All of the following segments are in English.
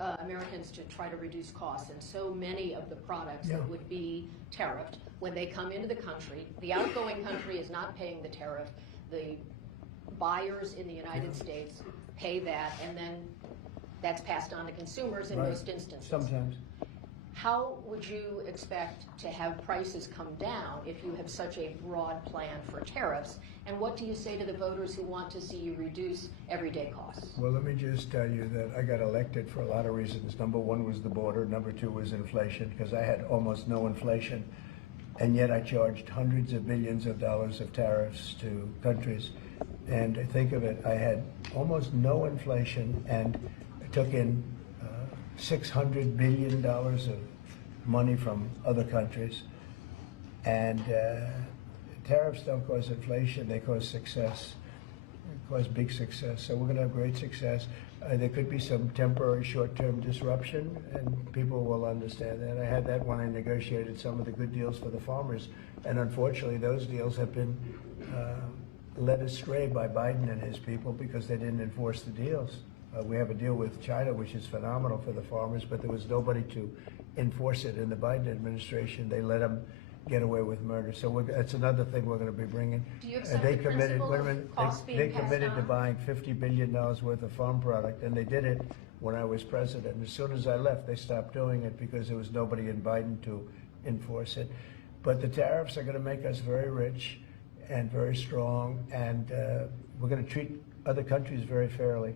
Americans to try to reduce costs, and so many of the products that would be tariffed, when they come into the country, the outgoing country is not paying the tariff. The buyers in the United States pay that, and then that's passed on to consumers in most instances. Sometimes. How would you expect to have prices come down if you have such a broad plan for tariffs? And what do you say to the voters who want to see you reduce everyday costs? Well, let me just tell you that I got elected for a lot of reasons. Number one was the border. Number two was inflation, because I had almost no inflation. And yet I charged hundreds of billions of dollars of tariffs to countries. And think of it, I had almost no inflation and took in $600 billion of money from other countries. And tariffs don't cause inflation, they cause success. They cause big success. So we're going to have great success. There could be some temporary short-term disruption, and people will understand that. I had that when I negotiated some of the good deals for the farmers. And unfortunately, those deals have been led astray by Biden and his people because they didn't enforce the deals. We have a deal with China, which is phenomenal for the farmers, but there was nobody to enforce it in the Biden administration. They let them get away with murder. So that's another thing we're going to be bringing. Do you accept the principle of costs being They passed committed on? to buying $50 billion worth of farm product, and they did it when I was president. As soon as I left, they stopped doing it because there was nobody in Biden to enforce it. But the tariffs are going to make us very rich and very strong, and we're going to treat other countries very fairly.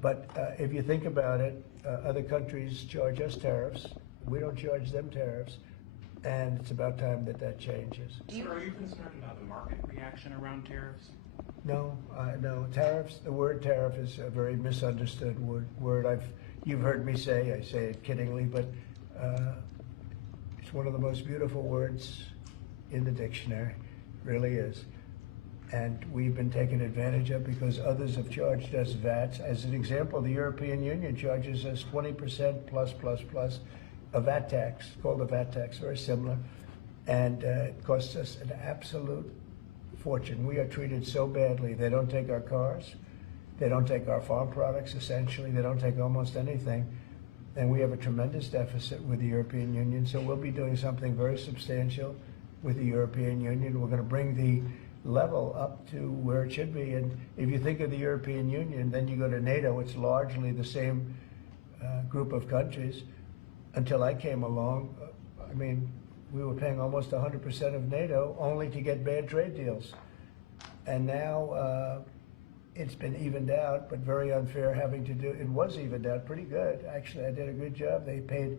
But if you think about it, other countries charge us tariffs. We don't charge them tariffs. And it's about time that that changes. Sir, are you concerned about the market reaction around tariffs? No, no. Tariffs, the word tariff is a very misunderstood word. You've heard me say, I say it kiddingly, but it's one of the most beautiful words in the dictionary. It really is. And we've been taken advantage of because others have charged us VATs. As an example, the European Union charges us 20% plus a VAT tax, called a VAT tax, very similar. And it costs us an absolute fortune. We are treated so badly. They don't take our cars. They don't take our farm products, essentially. They don't take almost anything. And we have a tremendous deficit with the European Union. So we'll be doing something very substantial with the European Union. We're going to bring the level up to where it should be. And if you think of the European Union, then you go to NATO, it's largely the same group of countries. Until I came along, I mean, we were paying almost 100% of NATO only to get bad trade deals. And now it's been evened out, but very unfair having to do, it was evened out pretty good. Actually, I did a good job. They paid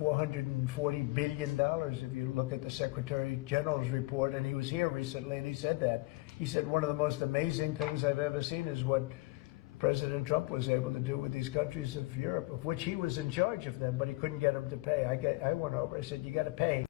$440 billion if you look at the Secretary General's report, and he was here recently and he said that. He said one of the most amazing things I've ever seen is what President Trump was able to do with these countries of Europe, of which he was in charge of them, but he couldn't get them to pay. I went over, I said, you got to pay.